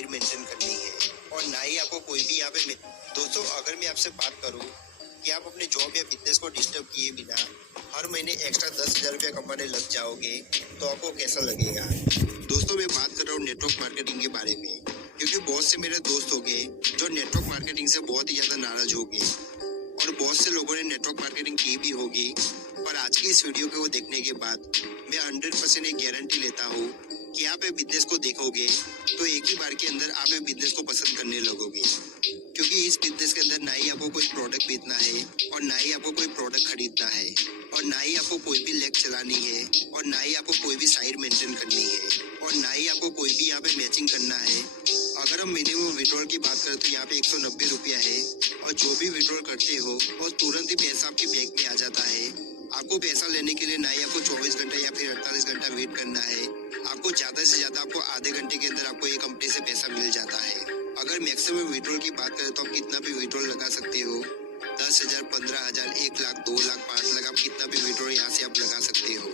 Side maintain करनी है और ना ही आपको कोई भी यहाँ पे दोस्तों अगर मैं आपसे बात करूँ कि आप अपने जॉब या बिजनेस को डिस्टर्ब किए बिना हर महीने एक्स्ट्रा 10,000 रुपया कमाने लग जाओगे तो आपको कैसा लगेगा। दोस्तों मैं बात कर रहा हूँ नेटवर्क मार्केटिंग के बारे में, क्योंकि बहुत से मेरे दोस्त हो गए जो नेटवर्क मार्केटिंग से बहुत ही ज्यादा नाराज हो गए और बहुत से लोगों ने नेटवर्क मार्केटिंग की भी होगी। पर आज की इस वीडियो को देखने के बाद मैं 100% एक गारंटी लेता हूँ कि आप ये बिजनेस को देखोगे तो एक ही बार के अंदर आप ये बिजनेस को पसंद करने लगोगे, क्योंकि इस बिजनेस के अंदर ना ही आपको कोई प्रोडक्ट बेचना है और ना ही आपको कोई प्रोडक्ट खरीदना है और ना ही आपको कोई भी लेग चलानी है और ना ही आपको कोई भी साइड मेंटेन करनी है और ना ही आपको कोई भी यहाँ पे मैचिंग करना है। अगर हम मिनिमम विड्रॉल की बात करें तो यहाँ पे 190 रुपया है और जो भी विड्रॉल करते हो और तुरंत ही पैसा आपके बैंक में आ जाता है। आपको पैसा लेने के लिए ना ही आपको 24 घंटे या फिर 48 घंटा वेट करना है, आपको ज्यादा से ज्यादा आपको आधे घंटे के अंदर आपको एक कंपनी से पैसा मिल जाता है। अगर मैक्सिमम विड्रॉल की बात करें तो आप कितना भी विड्रॉल लगा सकते हो, 10,000, 15,000, 1 लाख, 2 लाख, 5 लाख, आप कितना भी विड्रॉल यहाँ से आप लगा सकते हो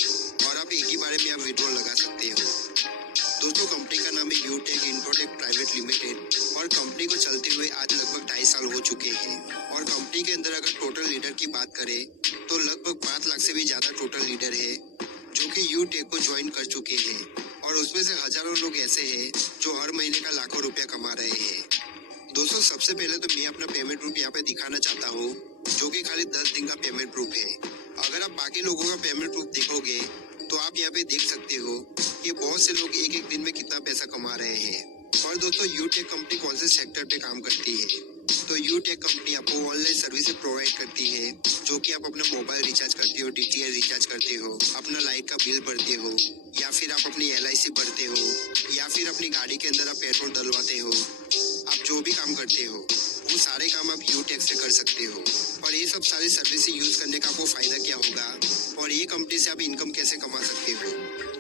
और आप एक ही बारे में आप विड्रॉल लगा सकते हो। दोस्तों कंपनी का नाम है यूटेक इन्फोटेक प्राइवेट लिमिटेड और कंपनी को चलते हुए आज लगभग 2.5 साल हो चुके हैं और कंपनी के अंदर अगर टोटल लीडर की बात करें तो लगभग 5 लाख से भी ज्यादा टोटल लीडर है जो कि यूटेक को ज्वाइन कर चुके हैं और उसमें से हजारों लोग ऐसे हैं जो हर महीने का लाखों रुपया कमा रहे हैं। दोस्तों सबसे पहले तो मैं अपना पेमेंट प्रूफ यहाँ पे दिखाना चाहता हूँ जो कि खाली 10 दिन का पेमेंट प्रूफ है। अगर आप बाकी लोगों का पेमेंट प्रूफ देखोगे तो आप यहाँ पे देख सकते हो कि बहुत से लोग एक एक दिन में कितना पैसा कमा रहे हैं। और दोस्तों यूटेक कंपनी कौन से सेक्टर पे काम करती है, तो यूटेक कंपनी आपको ऑनलाइन सर्विस प्रोवाइड करती है जो कि आप अपना मोबाइल रिचार्ज करते हो, डीटीएच रिचार्ज करते हो, अपना लाइट का बिल भरते हो या फिर आप अपनी LIC भरते हो या फिर अपनी गाड़ी के अंदर आप पेट्रोल डलवाते हो। आप जो भी काम करते हो वो सारे काम आप यूटेक से कर सकते हो और ये सब सारी सर्विस यूज करने का आपको फायदा क्या होगा और ये कंपनी से आप इनकम कैसे कमा सकते हो।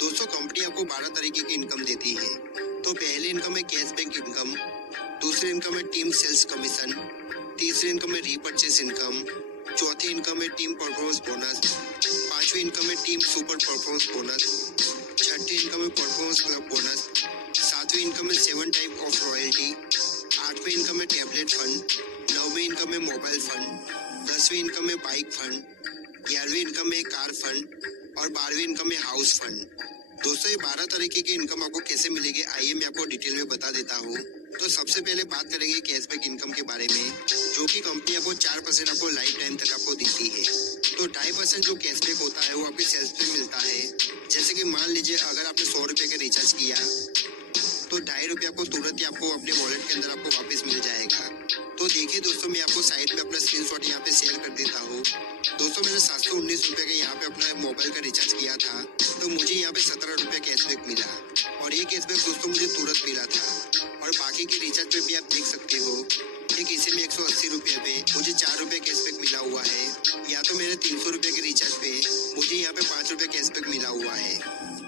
दोस्तों कंपनी आपको 12 तरीके की इनकम देती है। तो पहली इनकम है कैशबैक इनकम, दूसरी इनकम है टीम सेल्स कमीशन, तीसरी इनकम है रीपर्चेस इनकम, चौथी इनकम है टीम परफॉर्मेंस बोनस, पांचवी इनकम है टीम सुपर परफॉर्मेंस बोनस, छठी इनकम है परफॉर्मेंस क्लब बोनस, सातवीं इनकम है 7 टाइप ऑफ रॉयल्टी, आठवीं इनकम है टैबलेट फंड, नौवीं इनकम है मोबाइल फंड, 10वीं इनकम है बाइक फंड, 11वीं इनकम है कार फंड और 12वीं इनकम है हाउस फंड। दोस्तों ये 12 तरीके की इनकम आपको कैसे मिलेगी आइए मैं आपको डिटेल में बता देता हूँ। तो सबसे पहले बात करेंगे कैशबैक इनकम के बारे में जो कि कंपनी आपको 4% आपको लाइफ टाइम तक आपको देती है। तो 2.5% जो कैशबैक होता है वो आपके सेल्स पे मिलता है। जैसे कि मान लीजिए अगर आपने 100 रुपये का रिचार्ज किया तो 2.5 रुपये आपको तुरंत ही आपको अपने वॉलेट के अंदर आपको वापस मिल जाएगा। तो देखिए दोस्तों मैं आपको साइड में अपना स्क्रीनशॉट यहाँ पे शेयर कर देता हूँ। दोस्तों मैंने 719 रुपये का यहाँ पे अपना मोबाइल का रिचार्ज किया था तो मुझे यहाँ पे 17 रुपये कैशबैक मिला और ये कैशबैक दोस्तों मुझे तुरंत मिला था। और बाकी के रिचार्ज पे भी आप देख सकते हो कि किसी में 180 रुपये पे मुझे 4 रुपये कैशबैक मिला हुआ है या तो मेरे 300 रुपये के रिचार्ज पे मुझे यहाँ पे 5 रुपये कैशबैक मिला हुआ है।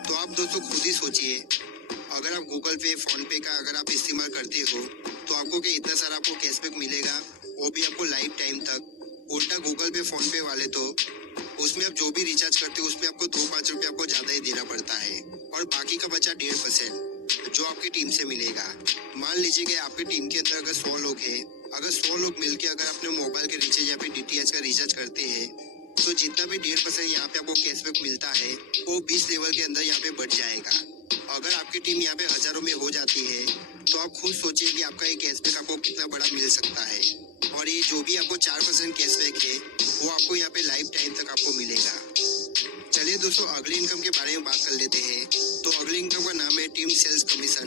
तो आप दोस्तों खुद ही सोचिए अगर आप गूगल पे फोन पे का अगर आप इस्तेमाल करते हो तो आपको क्या इतना सारा आपको कैशबैक मिलेगा, वो भी आपको लाइफ टाइम तक। उल्टा गूगल पे फोन पे वाले तो उसमें आप जो भी रिचार्ज करते हो उसमें आपको 2-5 रुपये आपको ज्यादा ही देना पड़ता है और बाकी का बचा 1.5% जो आपकी टीम से मिलेगा। मान लीजिए कि आपकी टीम के अंदर अगर 100 लोग हैं, अगर 100 लोग मिलके अगर अपने मोबाइल के रिचार्ज या फिर DTH का रिचार्ज करते हैं तो जितना भी 1.5% यहाँ पे आपको कैशबैक मिलता है वो 20 लेवल के अंदर यहाँ पे बढ़ जाएगा। अगर आपकी टीम यहाँ पे हजारों में हो जाती है तो आप खुद सोचिए कि आपका ये कैशबैक आपको कितना बड़ा मिल सकता है और ये जो भी आपको 4% कैशबैक है वो आपको यहाँ पे लाइफ टाइम तक आपको मिलेगा। चलिए दोस्तों अगली इनकम के बारे में बात कर लेते हैं। तो अगली इनकम का नाम है टीम सेल्स कमीशन।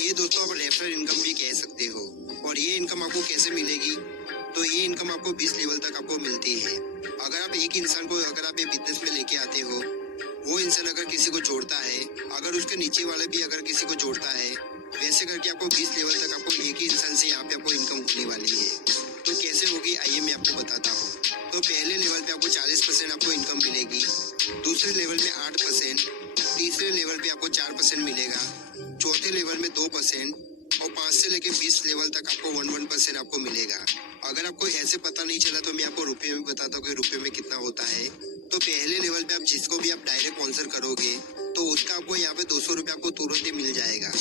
ये दोस्तों आप रेफरल इनकम भी कह सकते हो और ये इनकम आपको कैसे मिलेगी, तो ये इनकम आपको 20 लेवल तक आपको मिलती है। अगर आप एक इंसान को अगर आप ये बिजनेस में लेके आते हो, वो इंसान अगर किसी को जोड़ता है, अगर उसके नीचे वाले भी अगर किसी को जोड़ता है, वैसे करके आपको 20 लेवल तक आपको एक ही इंसान से यहाँ पे आपको इनकम होने वाली है। तो कैसे होगी आइए मैं आपको बताता हूँ। तो पहले लेवल पे आपको 40% आपको इनकम मिलेगी, दूसरे लेवल में 8%, तीसरे लेवल पे आपको 4% मिलेगा, चौथे लेवल में 2% और 5 से लेके 20 लेवल तक आपको 1% आपको मिलेगा। अगर आपको ऐसे पता नहीं चला तो मैं आपको रुपये में बताता हूँ कि रुपये में कितना होता है। तो पहले लेवल पे आप जिसको भी आप डायरेक्ट स्पॉन्सर करोगे तो उसका आपको यहाँ पे 200 रुपये आपको तुरंत ही मिल जाएगा।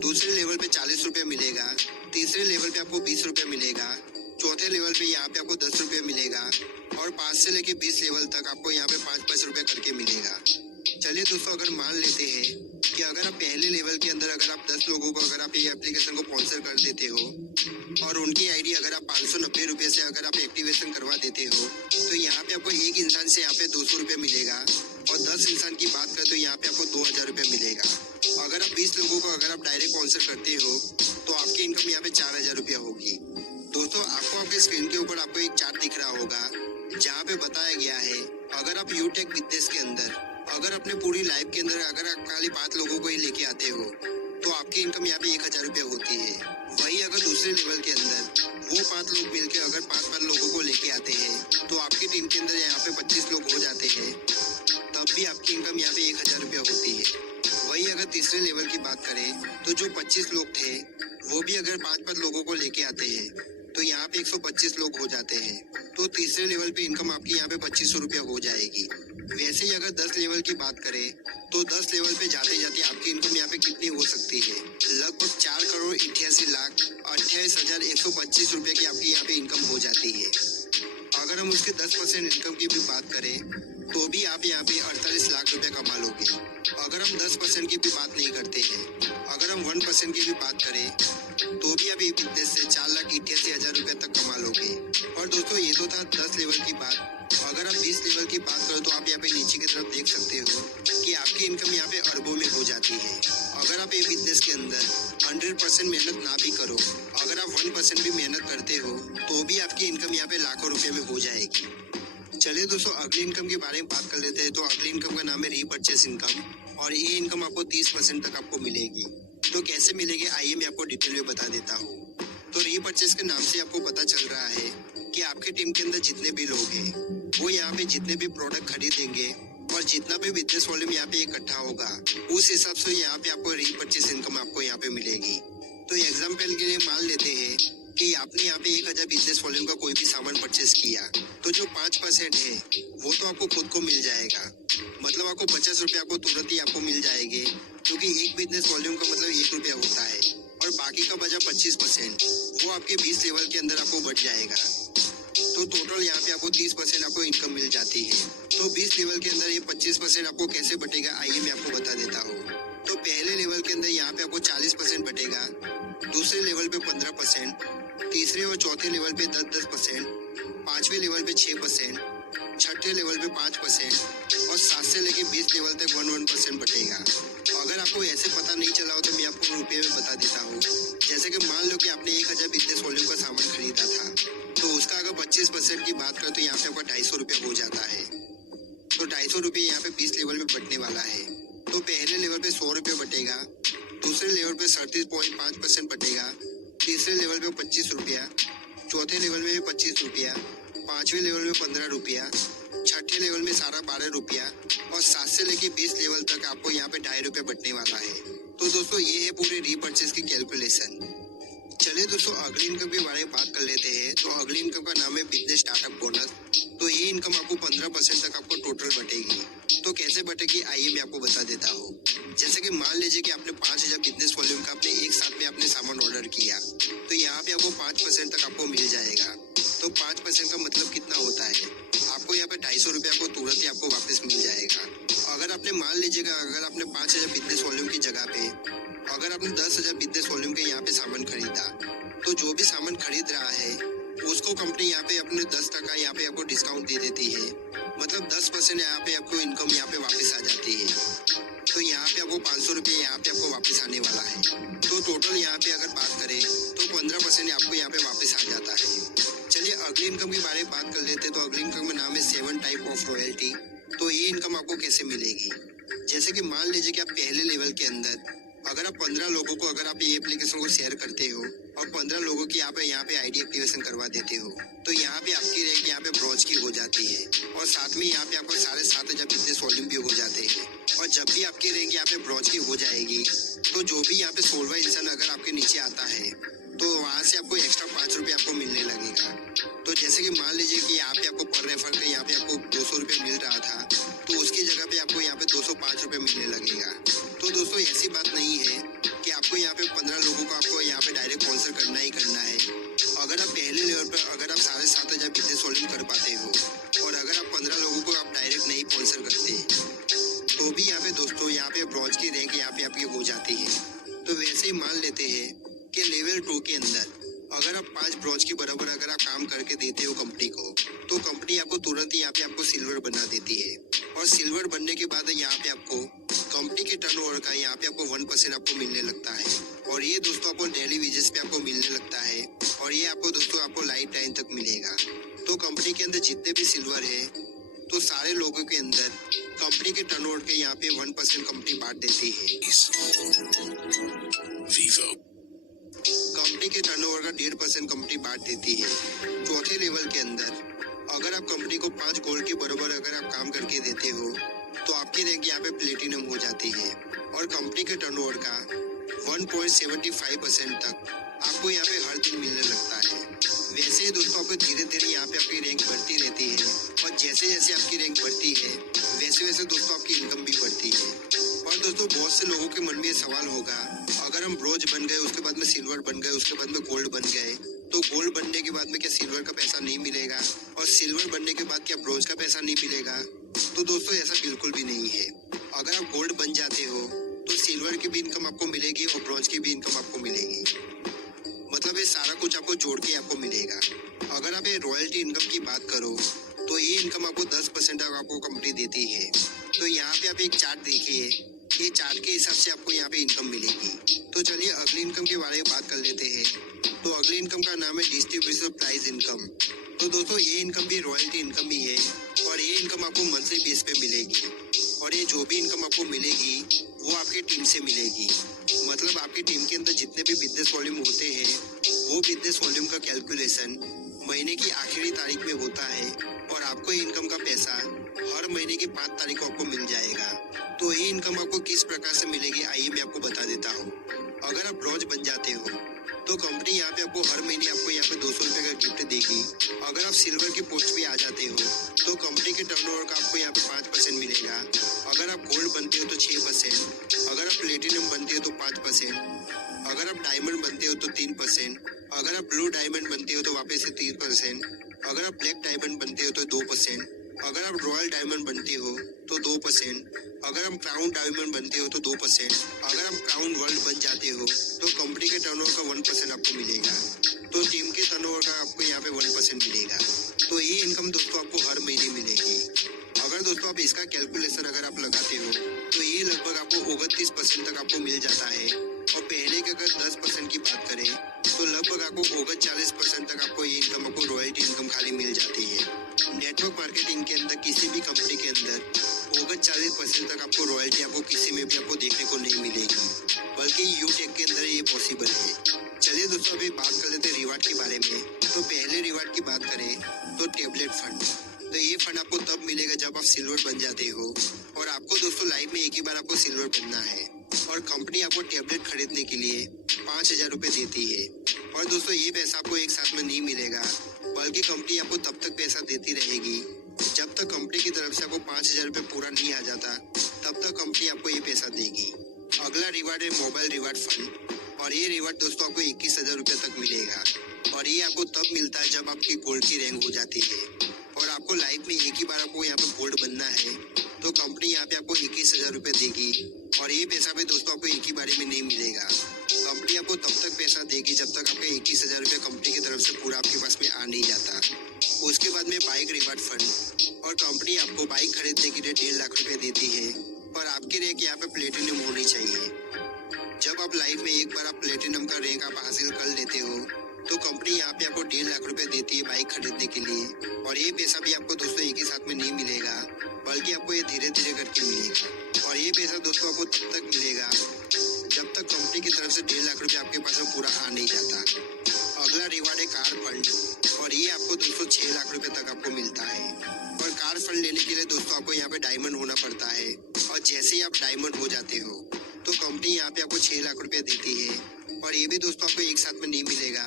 दूसरे लेवल पे 40 रुपये मिलेगा। पे आपको 20 रुपये मिलेगा। चौथे लेवल पे यहाँ पे आपको 10 रुपये मिलेगा और 5 से लेके 20 लेवल तक आपको यहाँ पे 5-5 रुपये करके मिलेगा। चलिए दोस्तों, अगर मान लेते हैं कि अगर आप पहले लेवल के अंदर अगर आप 10 लोगों को अगर आप ये एप्लीकेशन को स्पॉन्सर कर देते हो और उनकी आईडी अगर आप 590 रुपये से अगर आप एक्टिवेशन करवा देते हो तो यहाँ पे आपको एक इंसान से यहाँ पे 200 रुपये मिलेगा और 10 इंसान की बात करें तो यहाँ पे आपको 2000 रुपये मिलेगा। अगर आप 20 लोगों को अगर आप डायरेक्ट स्पॉन्सर करते हो तो आपकी इनकम यहाँ पे 4000 रुपया होगी। दोस्तों, आपको आपके स्क्रीन के ऊपर आपको एक चार्ट दिख रहा होगा जहाँ पे बताया गया है अगर आप यूटेक बिजनेस के अंदर अगर अपने पूरी लाइफ के अंदर अगर आप खाली 5 लोगों को ही लेके आते हो तो आपकी इनकम यहाँ पे 1000 रुपये होती है। वही अगर दूसरे लेवल के अंदर वो 5 लोग मिलके अगर 5-5 लोगों को लेके आते हैं तो आपकी टीम के अंदर यहाँ पे 25 लोग हो जाते हैं, तब भी आपकी इनकम यहाँ पे 1000 रुपये होती है। वही अगर तीसरे लेवल की बात करें तो जो 25 लोग थे वो भी अगर 5-5 लोगों को लेके आते हैं तो यहाँ पे 125 लोग हो जाते हैं, तो तीसरे लेवल पे इनकम आपकी यहाँ पे 2500 रुपये हो जाएगी। वैसे ही अगर 10 लेवल की बात करें तो 10 लेवल पे जाते जाते आपकी इनकम यहाँ पे कितनी हो सकती है? लगभग 4,88,28,125 रुपये की आपकी यहाँ पे इनकम हो जाती है। अगर हम उसके 10% इनकम की भी बात करें तो भी आप यहाँ पे 48 लाख रुपए कमा लोगे। अगर हम 10% की भी बात नहीं करते हैं, अगर हम 1% की भी बात करें तो भी आप एक बिजनेस से 4,88,000 रुपए तक कमा लोगे। और दोस्तों, ये तो था 10 लेवल की बात। अगर आप 20 लेवल की बात करो तो आप यहाँ पे नीचे की तरफ देख सकते हो कि आपकी इनकम यहाँ पे अरबों में हो जाती है। अगर आप ये बिजनेस के अंदर 100% मेहनत ना भी करो, अगर आप 1% भी मेहनत करते हो तो भी आपकी इनकम यहाँ पे लाखों रुपए में हो जाएगी। चलिए दोस्तों, अगली इनकम के बारे में बात कर लेते हैं। तो अगली इनकम का नाम है रीपर्चेस इनकम और ये इनकम आपको 30% तक आपको मिलेगी। तो कैसे मिलेगी आइए मैं आपको डिटेल में बता देता हूँ। तो रीपर्चेस के नाम से आपको पता चल रहा है कि आपकी टीम के अंदर जितने भी लोग हैं वो यहाँ पे जितने भी प्रोडक्ट खरीदेंगे और जितना भी बिजनेस वॉल्यूम यहाँ पे इकट्ठा होगा उस हिसाब से यहाँ पे आपको रीपर्चेस इनकम आपको यहाँ पे मिलेगी। तो एग्जाम्पल के लिए मान लेते हैं कि आपने यहाँ पे 1000 बिजनेस वॉल्यूम का कोई भी सामान परचेस किया तो जो 5% है वो तो आपको खुद को मिल जाएगा। मतलब आपको 50 रुपये आपको तुरंत ही आपको मिल जाएंगे, क्योंकि एक बिजनेस वॉल्यूम का मतलब 1 रुपया होता है और बाकी का बचा 25% वो आपके 20 लेवल के अंदर आपको बढ़ जाएगा। तो टोटल यहाँ पे आपको 30% आपको इनकम मिल जाती है। तो 20 लेवल के अंदर ये 25% आपको कैसे बटेगा आइए मैं आपको बता देता हूँ। तो पहले लेवल के अंदर यहाँ पे आपको 40% बटेगा, दूसरे लेवल पे 15%, तीसरे और चौथे लेवल पे 10%, पांचवें लेवल पे 6%, छठे लेवल पे 5% और 7 से लेके 20 लेवल तक 1% बटेगा। अगर आपको ऐसे पता नहीं चला हो तो मैं आपको रुपये में बता देता हूँ। जैसे कि मान लो कि आपने 1000 बिजनेस वॉल्यूम का सामान खरीदा था तो उसका अगर 25% की बात करें तो यहाँ पे आपका 250 रुपये हो जाता है। तो 250 रुपये यहाँ पे 20 लेवल में बटने वाला है। तो पहले लेवल पे 100 रुपये बटेगा, दूसरे लेवल पे 37.5% बटेगा, तीसरे लेवल पे 25 रुपया, चौथे लेवल में भी 25 रुपया, पांचवें लेवल में 15 रुपया, छठे लेवल में 12.5 रुपया और 7 से लेके 20 लेवल तक आपको यहाँ पे 2.5 रुपये बटने वाला है। तो दोस्तों, ये है पूरे रीपर्चेस की कैलकुलेशन। चलिए दोस्तों, अगली इनकम के बारे में बात कर लेते हैं। तो अगली इनकम का नाम है बिजनेस स्टार्टअप बोनस। तो ये इनकम आपको 15% तक आपको टोटल बटेगी। तो कैसे बटेगी आइए मैं आपको बता देता हूँ। जैसे कि मान लीजिए कि आपने 5000 बिजनेस वॉल्यूम का आपने एक साथ में आपने सामान ऑर्डर किया तो यहाँ पे आपको 5% तक आपको मिल जाएगा। तो 5% का मतलब कितना होता है? आपको यहाँ पे 250 रुपये आपको तुरंत ही आपको वापस मिल जाएगा। अगर आपने मान लीजिएगा अगर आपने 5000 बिजनेस वॉल्यूम की जगह पे अगर आपने 10,000 बिजनेस वॉल्यूम के यहाँ पे सामान खरीदा तो जो भी सामान खरीद रहा है उसको कंपनी यहाँ पे अपने 10% यहाँ पे आपको डिस्काउंट दे देती है। मतलब 10% यहाँ पे आपको इनकम यहाँ पे वापस आ जाती है। तो यहाँ पे आपको 500 रुपये यहाँ पे आपको वापस आने वाला है। तो टोटल यहाँ पे अगर बात करें तो 15% आपको यहाँ पे वापस आ जाता है। चलिए अगली इनकम के बारे में बात कर लेते हैं। तो अगली इनकम का नाम है 7 टाइप ऑफ रॉयल्टी। तो ये इनकम आपको कैसे मिलेगी? जैसे कि मान लीजिए कि आप पहले लेवल के अंदर अगर आप 15 लोगों को अगर आप ये एप्लीकेशन को शेयर करते हो और 15 लोगों की आप यहाँ पे आईडी एक्टिवेशन करवा देते हो तो यहाँ पे आपकी रैंक यहाँ पे ब्रॉन्ज की हो जाती है और साथ में यहाँ पे आपको 7,500 बिजनेस वॉल्यूम भी हो जाते हैं। और जब भी आपकी रैंक यहाँ पे ब्रॉन्ज की हो जाएगी तो जो भी यहाँ पे 16वां इंसान अगर आपके नीचे आता है तो वहाँ से आपको एक्स्ट्रा 5 रुपये आपको मिलने लगेगा। तो जैसे कि मान लीजिए कि यहाँ पे आपको पर रेफर का यहाँ पे आपको 200 रुपये मिल रहा था तो उसकी जगह पे आपको यहाँ पे 205 रुपये मिलने लगेगा। तो दोस्तों, ऐसी बात नहीं है कि आपको यहाँ पे 15 लोगों को आपको यहाँ पे डायरेक्ट स्पॉन्सर करना ही करना है। लेवल 2 के अंदर अगर आप 5 ब्रॉन्ज के बराबर अगर आप काम करके देते हो कंपनी को, तो कंपनी आपको तुरंत ही यहाँ पे आपको सिल्वर बना देती है। और सिल्वर बनने के बाद यहाँ पे आपको कंपनी के टर्नओवर का यहाँ पे आपको 1% आपको मिलने लगता है। और ये दोस्तों आपको डेली वेजेस पे आपको मिलने लगता है। और ये आपको दोस्तों आपको लाइफ टाइम तक मिलेगा। तो कंपनी के अंदर जितने भी सिल्वर है, तो सारे लोगों के अंदर कंपनी के टर्नओवर के यहाँ पे 1% कंपनी बांट देती है। कंपनी के टर्नओवर का 1.5% कंपनी बांट देती है। चौथे लेवल के अंदर अगर आप कंपनी को 5 गोल्ड के बराबर अगर आप काम करके देते हो, तो आपकी रैंक यहाँ पे प्लेटिनम हो जाती है। और कंपनी के टर्नओवर का 1.75% तक आपको यहाँ पे हर दिन मिलने लगता है। वैसे ही दोस्तों आपको धीरे धीरे यहाँ पे आपकी रैंक बढ़ती रहती है। और जैसे जैसे आपकी रैंक बढ़ती है, वैसे वैसे दोस्तों आपकी इनकम भी बढ़ती है। और दोस्तों बहुत से लोगों के मन में ये सवाल होगा, अगर हम ब्रोंज बन गए, उसके बाद में सिल्वर बन गए, उसके बाद में गोल्ड बन गए, तो गोल्ड बनने के बाद में क्या सिल्वर का पैसा नहीं मिलेगा? और सिल्वर बनने के बाद क्या ब्रोंज का पैसा नहीं मिलेगा? तो दोस्तों ऐसा बिल्कुल भी नहीं है। अगर आप गोल्ड बन जाते हो, तो सिल्वर की भी इनकम आपको मिलेगी और ब्रोंज की भी इनकम आपको मिलेगी। मतलब ये सारा कुछ आपको जोड़ के आपको मिलेगा। अगर आप ये रॉयल्टी इनकम की बात करो, तो ये इनकम आपको 10% आपको कंपनी देती है। तो यहाँ पे आप एक चार्ट देखिए, ये चार्ट के हिसाब से आपको यहाँ पे इनकम मिलेगी। तो चलिए अगली इनकम के बारे में बात कर लेते हैं। तो अगली इनकम का नाम है डिस्ट्रीब्यूशन प्राइस इनकम। तो दोस्तों ये इनकम भी रॉयल्टी इनकम ही है। और ये इनकम आपको मंथली बेस पे मिलेगी। और ये जो भी इनकम आपको मिलेगी, वो आपकी टीम से मिलेगी। मतलब आपकी टीम के अंदर जितने भी बिजनेस वॉल्यूम होते हैं, वो बिजनेस वॉल्यूम का कैलकुलेशन महीने की आखिरी तारीख में होता है। और आपको ये इनकम का पैसा हर महीने की 5 तारीख को आपको मिल जाएगा। तो ये इनकम आपको किस प्रकार से मिलेगी, आइए मैं आपको बता देता हूँ। अगर आप ब्रॉन्ज बन जाते हो, तो कंपनी यहाँ पे आपको हर महीने आपको यहाँ पे 200 रुपये का गिफ्ट देगी। अगर आप सिल्वर की पोस्ट पे आ जाते हो, तो कंपनी के टर्नओवर का आपको यहाँ पे 5% मिलेगा। अगर आप गोल्ड बनते हो तो 6%, अगर आप प्लेटिनम बनते हो तो 5%, अगर आप डायमंड बनते हो तो 3%, अगर आप ब्लू डायमंड बनते हो तो वापस से 3%, अगर आप ब्लैक डायमंड बनते हो तो 2%, अगर आप रॉयल डायमंड बनते हो तो 2%, अगर हम क्राउन डायमंड बनते हो तो 2%, अगर आप क्राउन वर्ल्ड बन जाते हो, तो कंपनी के टर्नओवर का 1% आपको मिलेगा। तो टीम के टर्नओवर का आपको यहाँ पे 1% मिलेगा। तो ये इनकम दोस्तों आपको हर महीने मिलेगी। अगर दोस्तों आप इसका कैलकुलेशन अगर आप लगाते हो, तो ये लगभग आपको 29% तक आपको मिल जाता है। और पहले के अगर 10% की बात करें, तो लगभग आपको 39% तक आपको ये इनकम आपको रॉयल्टी इनकम खाली मिल जाती है। नेटवर्क मार्केटिंग के अंदर किसी भी कंपनी के अंदर 40% तक आपको रॉयल्टी आपको किसी में भी आपको देखने को नहीं मिलेगी, बल्कि यूटेक के अंदर ये पॉसिबल है। चलिए दोस्तों अभी बात कर लेते हैं रिवार्ड के बारे में। तो पहले रिवार्ड की बात करें तो टेबलेट फंड। तो ये फंड आपको तब मिलेगा जब आप सिल्वर बन जाते हो। और आपको दोस्तों लाइफ में एक ही बार आपको सिल्वर बनना है। और कंपनी आपको टेबलेट खरीदने के लिए 5000 रुपये देती है। और दोस्तों ये पैसा आपको एक साथ में नहीं मिलेगा, बल्कि कंपनी आपको तब तक पैसा देती रहेगी जब तक कंपनी की तरफ से आपको 5000 रुपये पूरा नहीं आ जाता, तब तक कंपनी आपको ये पैसा देगी। अगला रिवार्ड है मोबाइल रिवार्ड फंड। और ये रिवार्ड दोस्तों आपको 21000 रुपये तक मिलेगा। और ये आपको तब मिलता है जब आपकी गोल्ड की रैंक हो जाती है। और आपको लाइफ में एक ही बार आपको यहाँ पे गोल्ड बनना है, तो कंपनी यहाँ पे आपको 21000 रुपये देगी। और ये पैसा भी दोस्तों आपको एक ही बारे में नहीं मिलेगा। कंपनी आपको तब तक पैसा देगी जब तक आपका 21000 रुपये कंपनी की तरफ से पूरा आपके पास में आ नहीं जाता। उसके बाद में बाइक रिवार्ड फंड। और कंपनी आपको बाइक खरीदने के लिए 1.5 लाख रुपए देती है। और आपकी रैंक यहाँ पे प्लेटिनम होनी चाहिए। जब आप लाइफ में एक बार आप प्लेटिनम का रैंक आप हासिल कर लेते हो, तो कंपनी यहाँ पे आपको 1.5 लाख रुपए देती है बाइक खरीदने के लिए। और ये पैसा भी आपको दोस्तों एक ही साथ में नहीं मिलेगा, बल्कि आपको ये धीरे धीरे करके मिलेगा। और ये पैसा दोस्तों आपको तब तक मिलेगा जब तक कंपनी की तरफ से 1.5 लाख रुपए आपके पास में पूरा आ नहीं जाता। अगला रिवार्ड है कार फंड। और ये आपको दोस्तों 6 लाख रुपए तक आपको मिलता है। और कार फंड लेने के लिए दोस्तों आपको यहाँ पे डायमंड होना पड़ता है। और जैसे ही आप डायमंड हो जाते हो, तो कंपनी यहाँ पे आपको 6 लाख रुपए देती है। और ये भी दोस्तों आपको एक साथ में नहीं मिलेगा,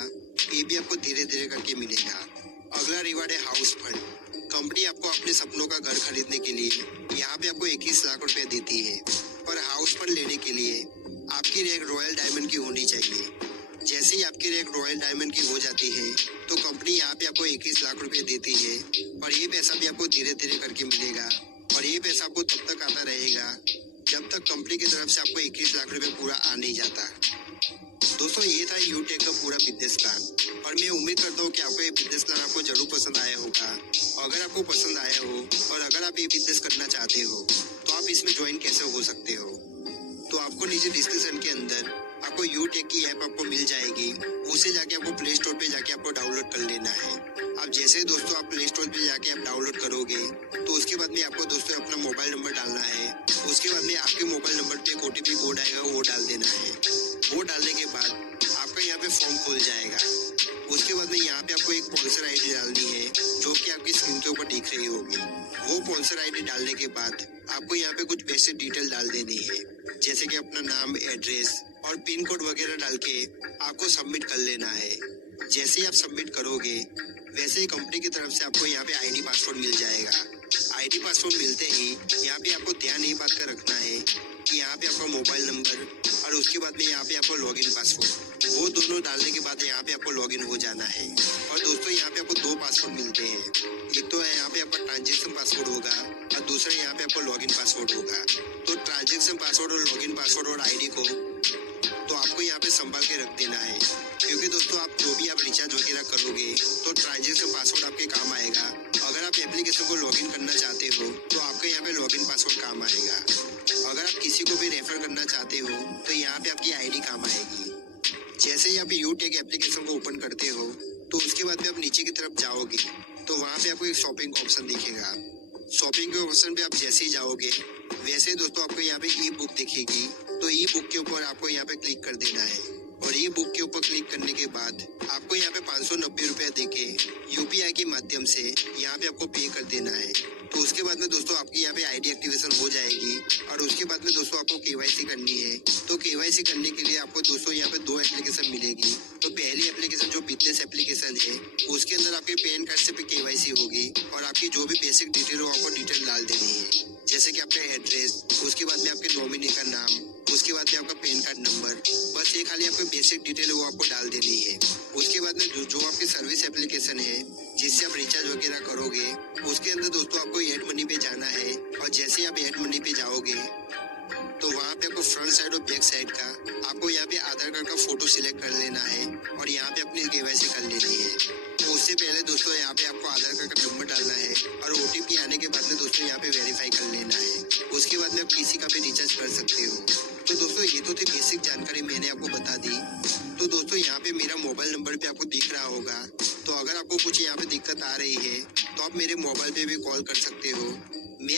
ये भी आपको धीरे धीरे करके मिलेगा। अगला रिवार्ड है हाउस फंड। कंपनी आपको अपने सपनों का घर खरीदने के लिए यहाँ पे आपको 21 लाख रुपए देती है। और हाउस फंड लेने के लिए आपकी रैंक रॉयल डायमंड की होनी चाहिए। जैसे ही आपकी रैंक रॉयल डायमंड की हो जाती है, तो कंपनी यहाँ पे आपको 21 लाख रुपए देती है। और ये पैसा भी आपको धीरे धीरे करके मिलेगा। और ये पैसा आपको तब तक आता रहेगा जब तक कंपनी की तरफ से आपको 21 लाख रुपए पूरा आ नहीं जाता। दोस्तों ये था यूटेक का पूरा बिजनेस प्लान और मैं उम्मीद करता हूँ कि आपको ये बिजनेस प्लान आपको जरूर पसंद आया होगा। अगर आपको पसंद आया हो और अगर आप ये बिजनेस करना चाहते हो तो आप इसमें ज्वाइन कैसे हो सकते हो। तो आपको नीचे डिस्क्रिप्शन के अंदर आपको यूटेक की ऐप आपको मिल जाएगी, उसे जाके आपको प्ले स्टोर पे जाके आपको डाउनलोड कर लेना है। अब जैसे ही दोस्तों आप प्ले स्टोर पे जाके आप डाउनलोड करोगे तो उसके बाद में आपको दोस्तों अपना मोबाइल नंबर डालना है। उसके बाद में आपके मोबाइल नंबर पे एक OTP कोड आएगा, वो डाल देना है। वो डालने के बाद आपका यहाँ पे फॉर्म खुल जाएगा। उसके बाद में यहाँ पे आपको एक स्पॉन्सर ID डालनी है जो कि आपकी स्क्रीन के ऊपर दिख रही होगी। वो स्पॉन्सर ID डालने के बाद आपको यहाँ पे कुछ बेसिक डिटेल डाल देनी है, जैसे कि अपना नाम, एड्रेस और पिन कोड वगैरह डाल के आपको सबमिट कर लेना है। जैसे ही आप सबमिट करोगे वैसे ही कंपनी की तरफ से आपको यहाँ पे ID पासवर्ड मिल जाएगा। ID पासवर्ड मिलते ही यहाँ पे आपको ध्यान ये बात का रखना है कि यहाँ पे आपका मोबाइल नंबर और उसके बाद में यहाँ पे आपको लॉगिन पासवर्ड, वो दोनों डालने के बाद यहाँ पे आपको लॉगिन हो जाना है। और दोस्तों यहाँ पे आपको 2 पासवर्ड मिलते हैं, एक तो यहाँ पे आपका ट्रांजेक्शन पासवर्ड होगा और दूसरा यहाँ पे आपको लॉगिन पासवर्ड होगा। तो ट्रांजेक्शन पासवर्ड और लॉगिन पासवर्ड और ID को तो आपको यहाँ पे संभाल के रख देना है, क्योंकि दोस्तों आप जो भी आप रिचार्ज वगैरह करोगे तो ट्रांजेक्शन पासवर्ड आपके काम आएगा। अगर आप एप्लीकेशन को लॉगिन करना चाहते हो तो आपके यहाँ पे लॉगिन पासवर्ड काम आएगा। अगर आप किसी को भी रेफर करना चाहते हो तो यहाँ पे आपकी ID काम आएगी। जैसे ही आप यूटेक एप्लीकेशन को ओपन करते हो तो उसके बाद में आप नीचे की तरफ जाओगे तो वहाँ पे आपको एक शॉपिंग ऑप्शन दिखेगा। शॉपिंग के ऑप्शन पे आप जैसे ही जाओगे वैसे ही दोस्तों आपको यहाँ पे ई बुक दिखेगी। तो ई बुक के ऊपर आपको यहाँ पे क्लिक कर देना है और ई बुक के ऊपर क्लिक करने के बाद आपको यहाँ पे 590 रुपया देके UPI के माध्यम से यहाँ पे आपको पे कर देना है। तो उसके बाद में दोस्तों आपकी यहाँ पे ID एक्टिवेशन हो जाएगी और उसके बाद में दोस्तों आपको KYC करनी है। तो KYC करने के लिए आपको दोस्तों यहाँ पे 2 एप्लीकेशन मिलेगी। तो पहली एप्लीकेशन जो बिजनेस एप्लीकेशन है उसके अंदर आपके पैन कार्ड से भी KYC होगी और आपकी जो भी बेसिक डिटेल हो आपको डिटेल डाल देनी है, जैसे कि आपका एड्रेस, उसके बाद में आपके नॉमिनी का नाम, उसके बाद में आपका पैन कार्ड नंबर, बस ये खाली आपको बेसिक डिटेल वो आपको डाल देनी है। उसके बाद में जो आपकी सर्विस एप्लीकेशन है जिससे आप रिचार्ज वगैरह करोगे उसके अंदर दोस्तों आपको एड मनी पे जाना है और जैसे ही आप एड मनी पे जाओगे तो वहाँ पे आपको फ्रंट साइड और बैक साइड का आपको यहाँ पे आधार कार्ड का फोटो सिलेक्ट कर लेना है और यहाँ पे अपनी KYC कर लेनी है। तो उससे पहले दोस्तों यहाँ पे आपको आधार कार्ड का नंबर डालना है और OTP आने के बाद में दोस्तों यहाँ पे वेरीफाई कर लेना है। उसके बाद में आप किसी का भी रिचार्ज कर सकते हो। तो दोस्तों ये तो थी बेसिक जानकारी, मैंने आपको बता दी। तो दोस्तों यहाँ पे मेरा मोबाइल नंबर पे आपको दिख रहा होगा। तो अगर आपको कुछ यहाँ पे दिक्कत आ रही है तो आप मेरे मोबाइल पे भी कॉल कर सकते हो